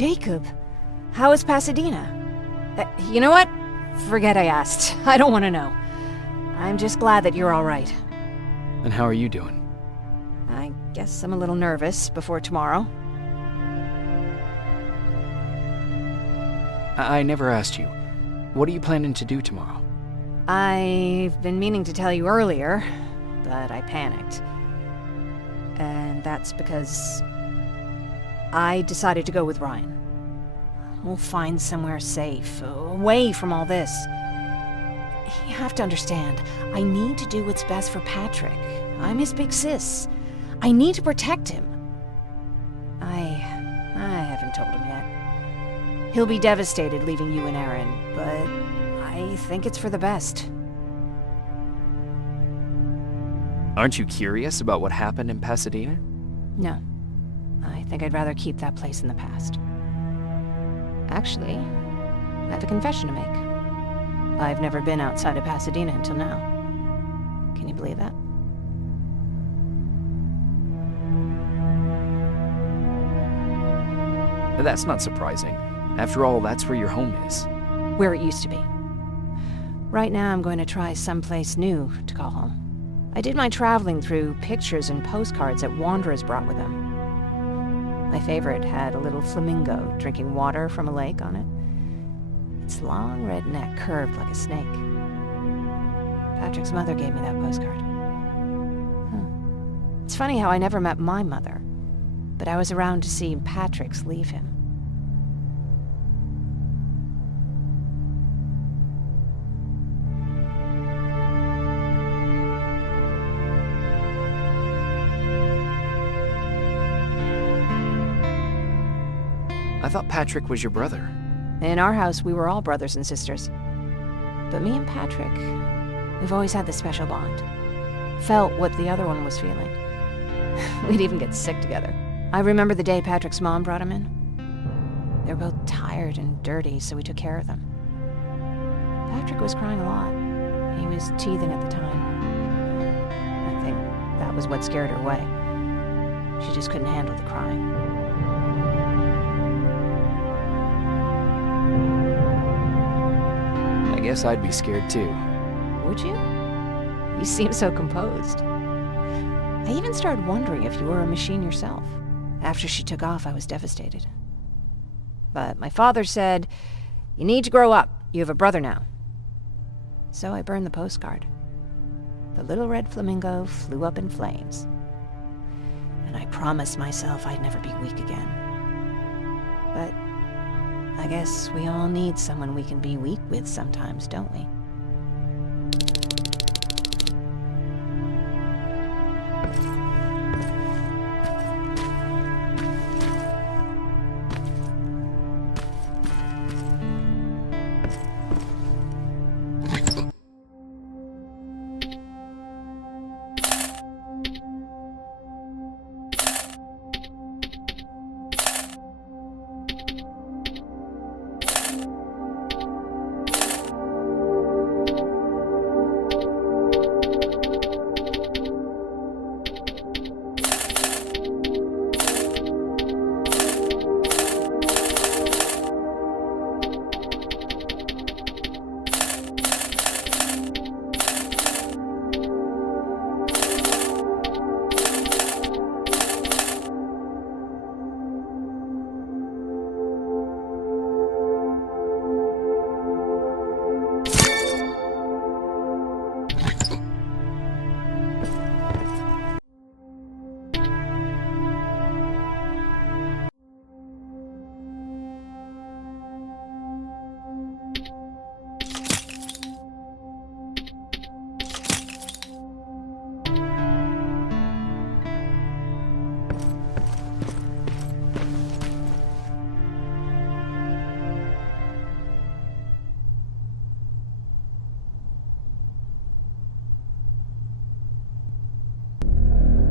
Jacob, how is Pasadena? You know what? Forget I asked. I don't want to know. I'm just glad that you're all right. And how are you doing? I guess I'm a little nervous before tomorrow. I never asked you. What are you planning to do tomorrow? I've been meaning to tell you earlier, but I panicked. And that's because I decided to go with Ryan. We'll find somewhere safe, away from all this. You have to understand, I need to do what's best for Patrick. I'm his big sis. I need to protect him. I haven't told him yet. He'll be devastated leaving you and Aaron, but I think it's for the best. Aren't you curious about what happened in Pasadena? No. I think I'd rather keep that place in the past. Actually, I have a confession to make. I've never been outside of Pasadena until now. Can you believe that? That's not surprising. After all, that's where your home is. Where it used to be. Right now, I'm going to try someplace new to call home. I did my traveling through pictures and postcards that wanderers brought with them. My favorite had a little flamingo drinking water from a lake on it. Its long red neck curved like a snake. Patrick's mother gave me that postcard. It's funny how I never met my mother, but I was around to see Patrick's leave him. I thought Patrick was your brother. In our house, we were all brothers and sisters. But me and Patrick, we've always had this special bond. Felt what the other one was feeling. We'd even get sick together. I remember the day Patrick's mom brought him in. They were both tired and dirty, so we took care of them. Patrick was crying a lot. He was teething at the time. I think that was what scared her away. She just couldn't handle the crying. I guess I'd be scared too. Would you? You seem so composed. I even started wondering if you were a machine yourself. After she took off, I was devastated. But my father said, "You need to grow up. You have a brother now." So I burned the postcard. The little red flamingo flew up in flames. And I promised myself I'd never be weak again. But I guess we all need someone we can be weak with sometimes, don't we?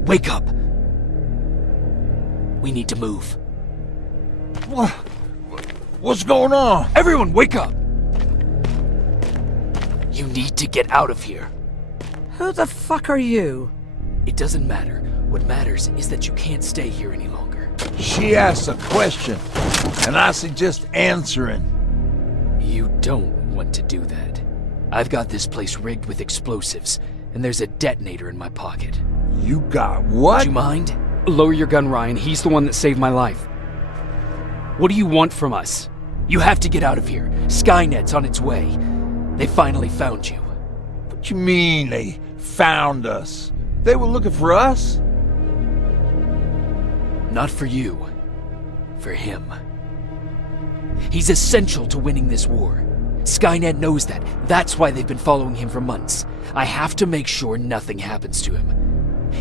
Wake up! We need to move. What's going on? Everyone, wake up! You need to get out of here. Who the fuck are you? It doesn't matter. What matters is that you can't stay here any longer. She asks a question, and I suggest answering. You don't want to do that. I've got this place rigged with explosives, and there's a detonator in my pocket. You got what? Do you mind? Lower your gun, Ryan. He's the one that saved my life. What do you want from us? You have to get out of here. Skynet's on its way. They finally found you. What you mean they found us? They were looking for us? Not for you. For him. He's essential to winning this war. Skynet knows that. That's why they've been following him for months. I have to make sure nothing happens to him.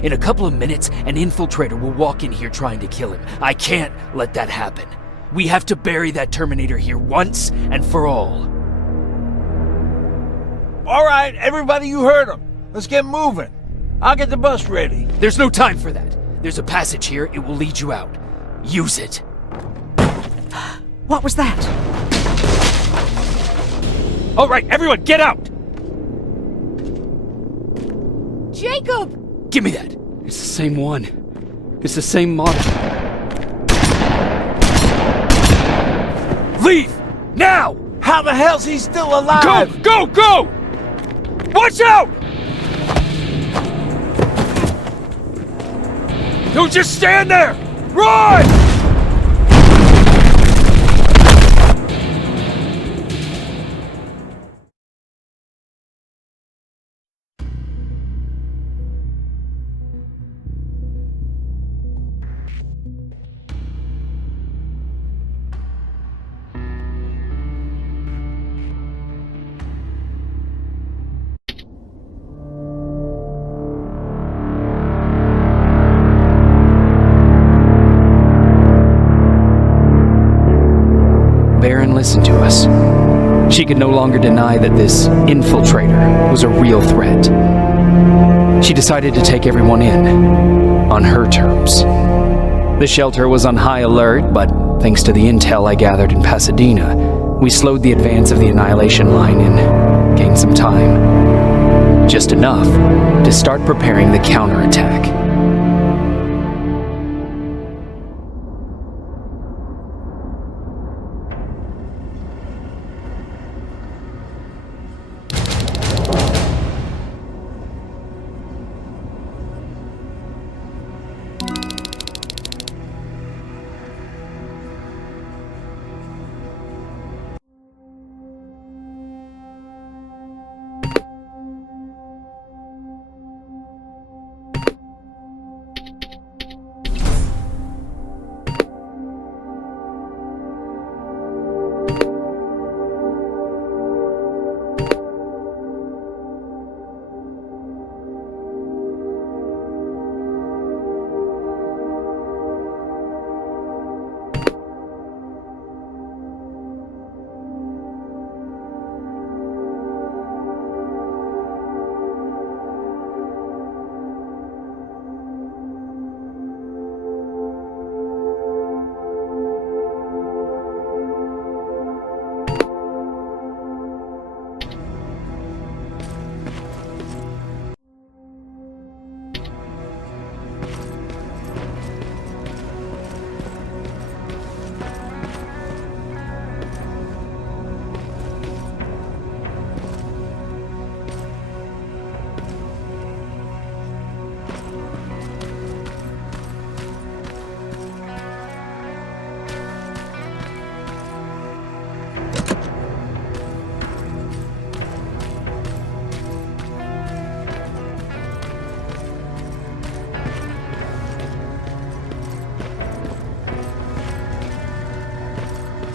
In a couple of minutes, an infiltrator will walk in here trying to kill him. I can't let that happen. We have to bury that Terminator here once and for all. All right, everybody, you heard him. Let's get moving. I'll get the bus ready. There's no time for that. There's a passage here. It will lead you out. Use it. What was that? All right, everyone, get out! Jacob! Give me that. It's the same one. It's the same model. Leave! Now! How the hell's he still alive? Go! Go! Watch out! Don't just stand there! Run! Baron listened to us. She could no longer deny that this infiltrator was a real threat. She decided to take everyone in, on her terms. The shelter was on high alert, but thanks to the intel I gathered in Pasadena, we slowed the advance of the Annihilation Line and gained some time. Just enough to start preparing the counterattack.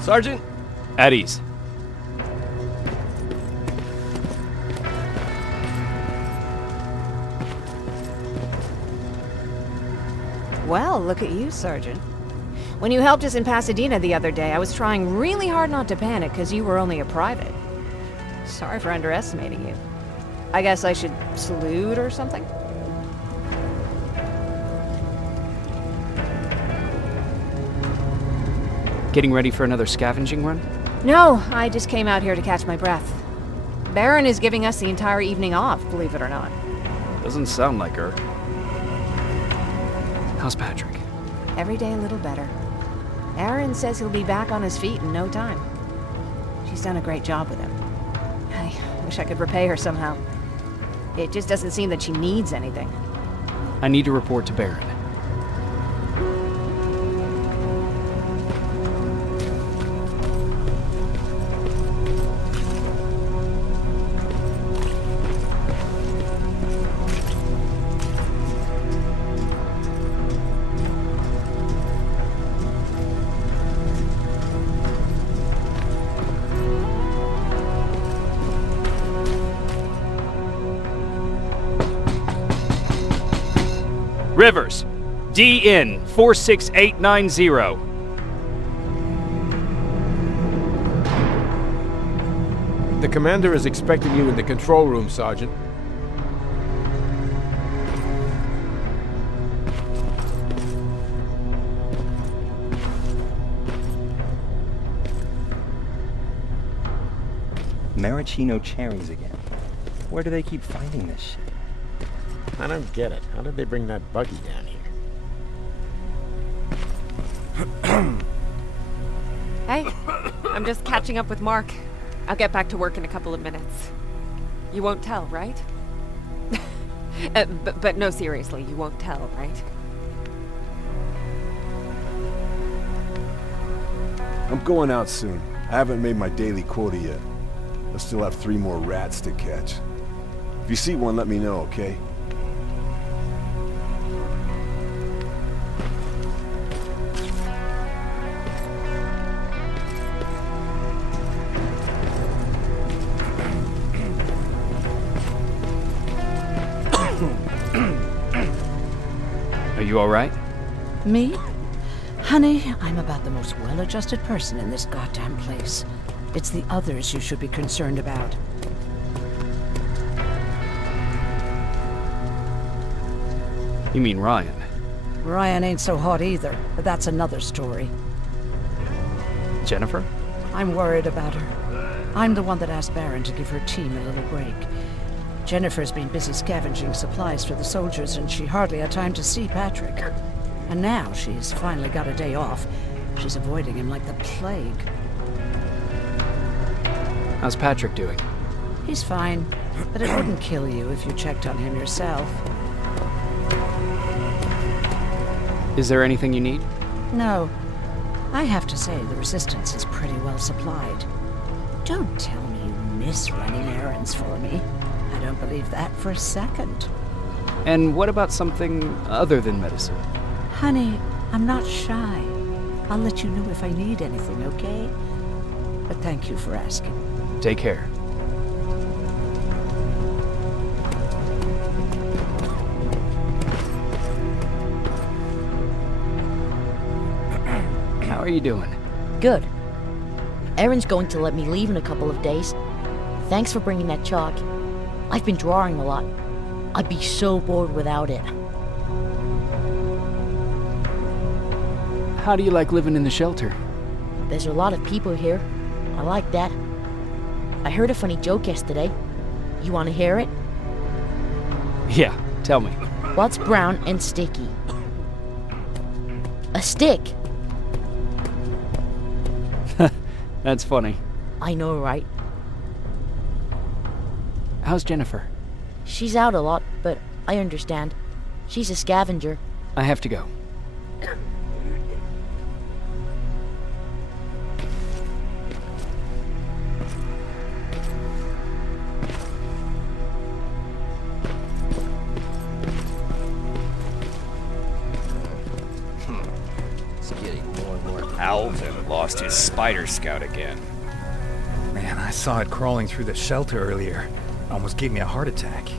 Sergeant? At ease. Well, look at you, Sergeant. When you helped us in Pasadena the other day, I was trying really hard not to panic because you were only a private. Sorry for underestimating you. I guess I should salute or something? Getting ready for another scavenging run? No, I just came out here to catch my breath. Baron is giving us the entire evening off, believe it or not. Doesn't sound like her. How's Patrick? Every day a little better. Aaron says he'll be back on his feet in no time. She's done a great job with him. I wish I could repay her somehow. It just doesn't seem that she needs anything. I need to report to Baron. Rivers, DN 46890. The commander is expecting you in the control room, Sergeant. Maraschino cherries again. Where do they keep finding this shit? I don't get it. How did they bring that buggy down here? Hey, I'm just catching up with Mark. I'll get back to work in a couple of minutes. You won't tell, right? But no, seriously, you won't tell, right? I'm going out soon. I haven't made my daily quota yet. I still have 3 more rats to catch. If you see one, let me know, okay? Are you all right? Me? Honey, I'm about the most well-adjusted person in this goddamn place. It's the others you should be concerned about. You mean Ryan? Ryan ain't so hot either, but that's another story. Jennifer? I'm worried about her. I'm the one that asked Baron to give her team a little break. Jennifer's been busy scavenging supplies for the soldiers, and she hardly had time to see Patrick. And now she's finally got a day off. She's avoiding him like the plague. How's Patrick doing? He's fine, but it wouldn't kill you if you checked on him yourself. Is there anything you need? No. I have to say the Resistance is pretty well supplied. Don't tell me you miss running errands for me. I don't believe that for a second. And what about something other than medicine? Honey, I'm not shy. I'll let you know if I need anything, okay? But thank you for asking. Take care. How are you doing? Good. Erin's going to let me leave in a couple of days. Thanks for bringing that chalk. I've been drawing a lot. I'd be so bored without it. How do you like living in the shelter? There's a lot of people here. I like that. I heard a funny joke yesterday. You want to hear it? Yeah, tell me. What's brown and sticky? A stick! That's funny. I know, right? How's Jennifer? She's out a lot, but I understand. She's a scavenger. I have to go. Alvin lost his spider scout again. Man, I saw it crawling through the shelter earlier. Almost gave me a heart attack.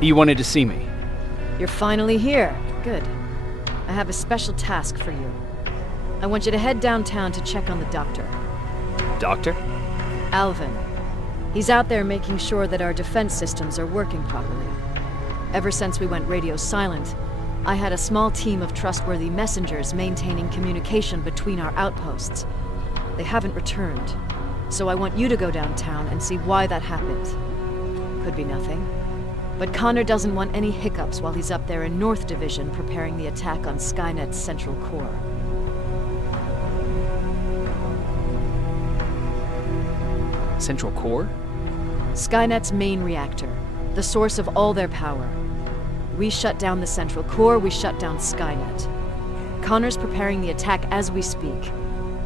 You wanted to see me? You're finally here. Good. I have a special task for you. I want you to head downtown to check on the doctor. Doctor? Alvin. He's out there making sure that our defense systems are working properly. Ever since we went radio silent, I had a small team of trustworthy messengers maintaining communication between our outposts. They haven't returned, so I want you to go downtown and see why that happened. Could be nothing, but Connor doesn't want any hiccups while he's up there in North Division preparing the attack on Skynet's central core. Central core? Skynet's main reactor, the source of all their power. We shut down the central core, we shut down Skynet. Connor's preparing the attack as we speak,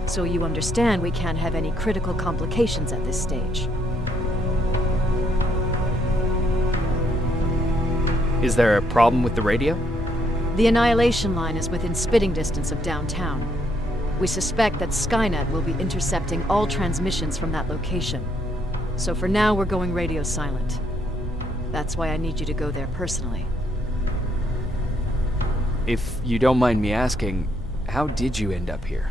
so you understand we can't have any critical complications at this stage. Is there a problem with the radio? The Annihilation Line is within spitting distance of downtown. We suspect that Skynet will be intercepting all transmissions from that location. So for now, we're going radio silent. That's why I need you to go there personally. If you don't mind me asking, how did you end up here?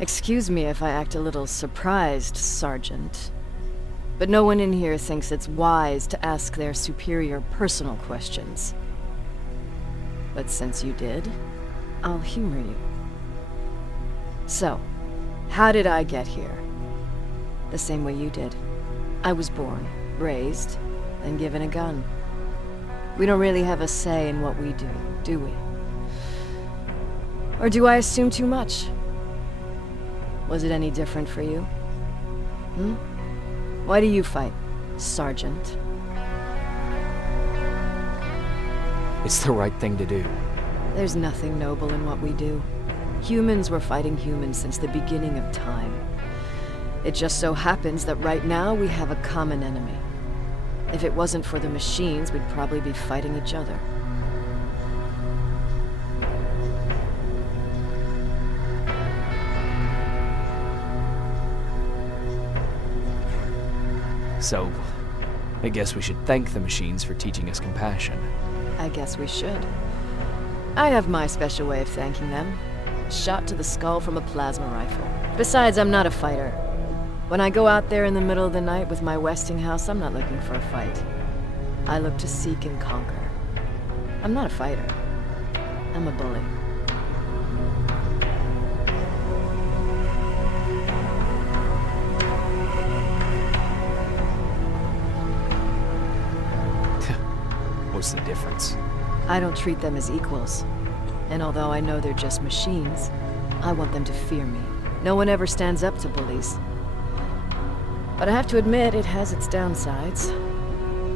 Excuse me if I act a little surprised, Sergeant. But no one in here thinks it's wise to ask their superior personal questions. But since you did, I'll humor you. So, how did I get here? The same way you did. I was born, raised, and given a gun. We don't really have a say in what we do we? Or do I assume too much? Was it any different for you? Why do you fight, Sergeant? It's the right thing to do. There's nothing noble in what we do. Humans were fighting humans since the beginning of time. It just so happens that right now we have a common enemy. If it wasn't for the machines, we'd probably be fighting each other. So, I guess we should thank the machines for teaching us compassion. I guess we should. I have my special way of thanking them. A shot to the skull from a plasma rifle. Besides, I'm not a fighter. When I go out there in the middle of the night with my Westinghouse, I'm not looking for a fight. I look to seek and conquer. I'm not a fighter. I'm a bully. What's the difference? I don't treat them as equals. And although I know they're just machines, I want them to fear me. No one ever stands up to bullies. But I have to admit, it has its downsides.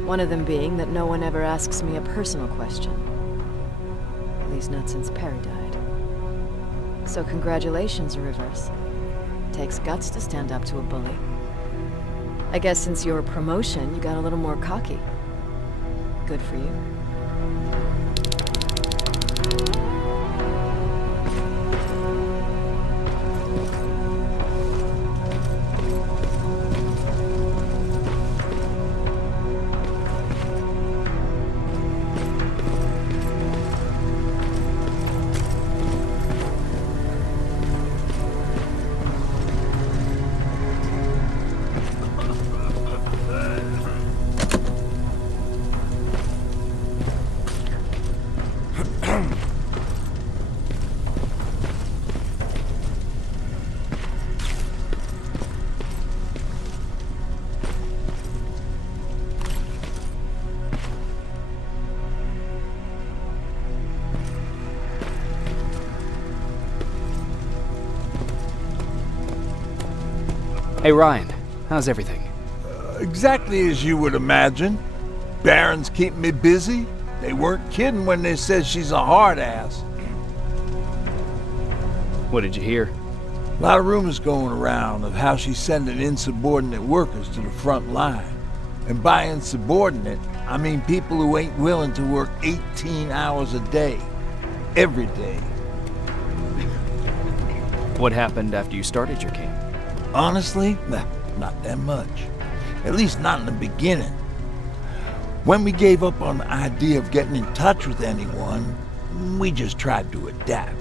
One of them being that no one ever asks me a personal question. At least not since Perry died. So congratulations, Rivers. Takes guts to stand up to a bully. I guess since your promotion, you got a little more cocky. Good for you. Hey Ryan, how's everything? Exactly as you would imagine. Baron's keeping me busy. They weren't kidding when they said she's a hard ass. What did you hear? A lot of rumors going around of how she's sending insubordinate workers to the front line. And by insubordinate, I mean people who ain't willing to work 18 hours a day. Every day. What happened after you started your camp? Honestly, not that much. At least not in the beginning. When we gave up on the idea of getting in touch with anyone, we just tried to adapt.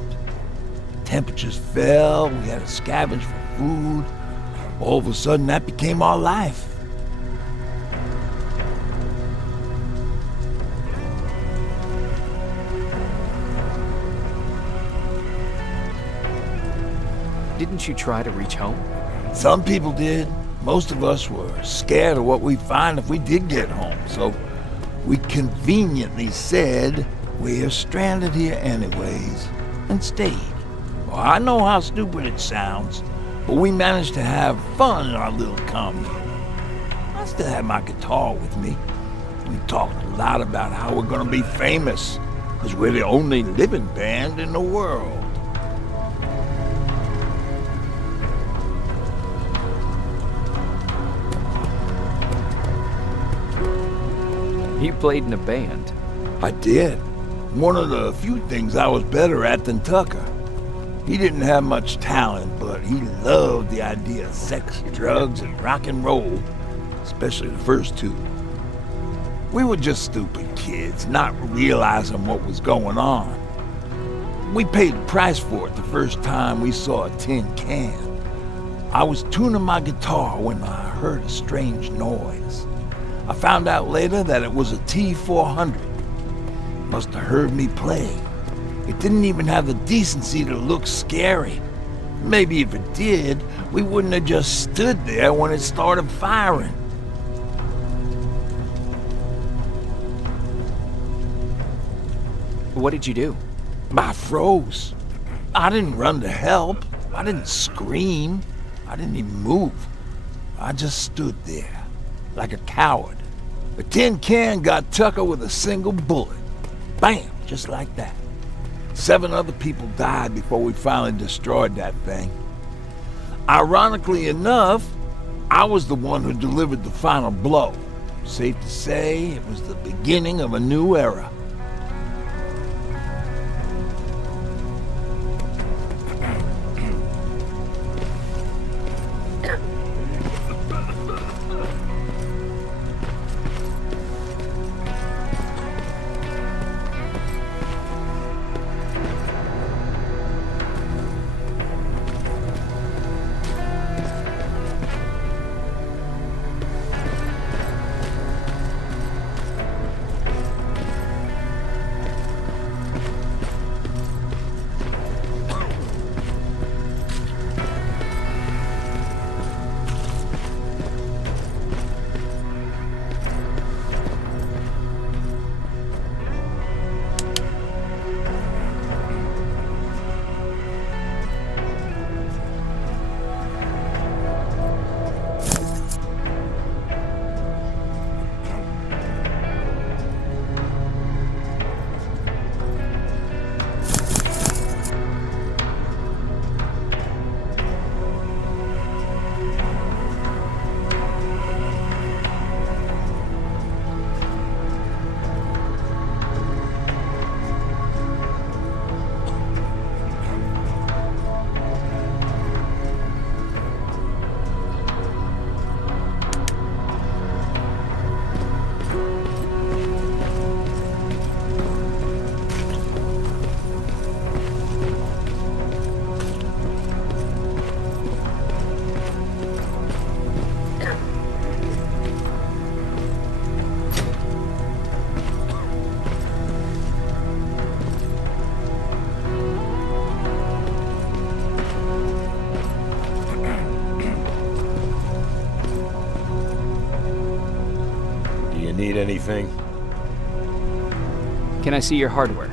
Temperatures fell, we had to scavenge for food. All of a sudden, that became our life. Didn't you try to reach home? Some people did. Most of us were scared of what we'd find if we did get home, so we conveniently said we're stranded here anyways, and stayed. Well, I know how stupid it sounds, but we managed to have fun in our little commune. I still had my guitar with me. We talked a lot about how we're gonna be famous, because we're the only living band in the world. You played in a band. I did. One of the few things I was better at than Tucker. He didn't have much talent, but he loved the idea of sex, drugs, and rock and roll, especially the first two. We were just stupid kids, not realizing what was going on. We paid the price for it the first time we saw a tin can. I was tuning my guitar when I heard a strange noise. I found out later that it was a T-400. Must have heard me play. It didn't even have the decency to look scary. Maybe if it did, we wouldn't have just stood there when it started firing. What did you do? I froze. I didn't run to help. I didn't scream. I didn't even move. I just stood there, like a coward. The tin can got Tucker with a single bullet. Bam! Just like that. 7 other people died before we finally destroyed that thing. Ironically enough, I was the one who delivered the final blow. Safe to say, it was the beginning of a new era. Need anything? Can I see your hardware?